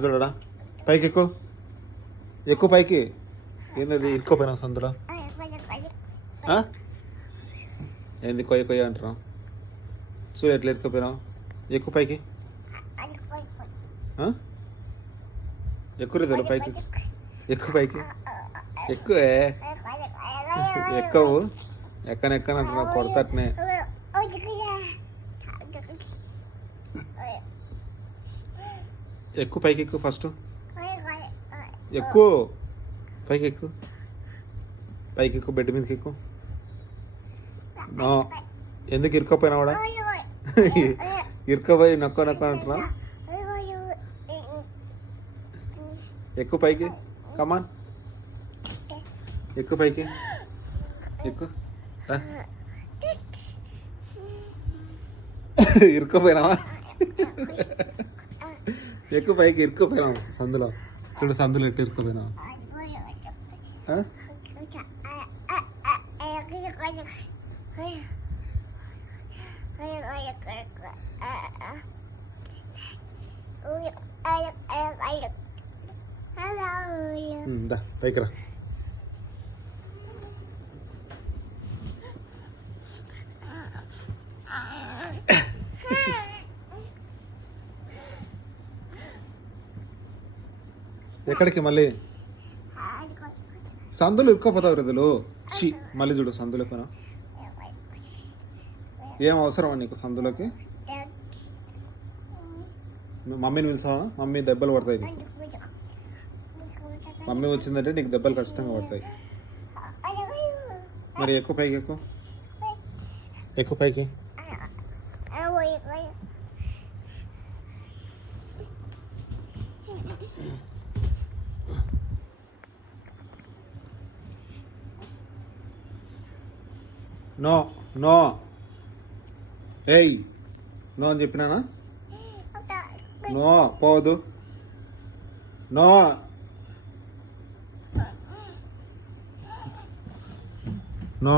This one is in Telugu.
చూడడా పైకి ఎక్కువ ఎక్కువ పైకి ఏంది ఇరుక్కోపోయినా సందులో ఏంది కొయ్య కొయ్య అంటున్నావు చూడు ఎట్లా ఇరుక్కోపోయినావు ఎక్కువ పైకి ఎక్కువ రీతిలో పైకి ఎక్కువ పైకి ఎక్కువే ఎక్కువ ఎక్కనెక్కనంటున్నావు కొడతట్నే ఎక్కువ పైకి ఎక్కువ ఫస్ట్ ఎక్కువ పైకి ఎక్కువ పైకి ఎక్కువ బెడ్ మీదకి ఎక్కువ ఎందుకు ఇరుక్కపోయినా కూడా ఇరుక్కపోయి నొక్క నొక్క అంటున్నా ఎక్కువ పైకి కమాన్ ఎక్కువ పైకి ఎక్కువ ఇరుక్కపోయినావా ఎక్కువ పైకి ఇరుక్కుపోయినావు సందులో చూడు సందులో ఎట్టు ఇరుక్కుపోయినావు దా పైకి రా ఎక్కడికి మళ్ళీ సందులు ఇరుక్కోపోతావు రిదులు చి మళ్ళీ చూడు సందులో పోయినా ఏం అవసరమా నీకు సందులోకి మమ్మీని పిలిచావా మమ్మీ దెబ్బలు పడతాయి మమ్మీ వచ్చిందంటే నీకు దెబ్బలు ఖచ్చితంగా పడతాయి మరి ఎక్కువ పైకి ఎక్కువ ఎక్కువ పైకి నో నో ఏయ్ నో అని చెప్పినానా నో పోదు నో నో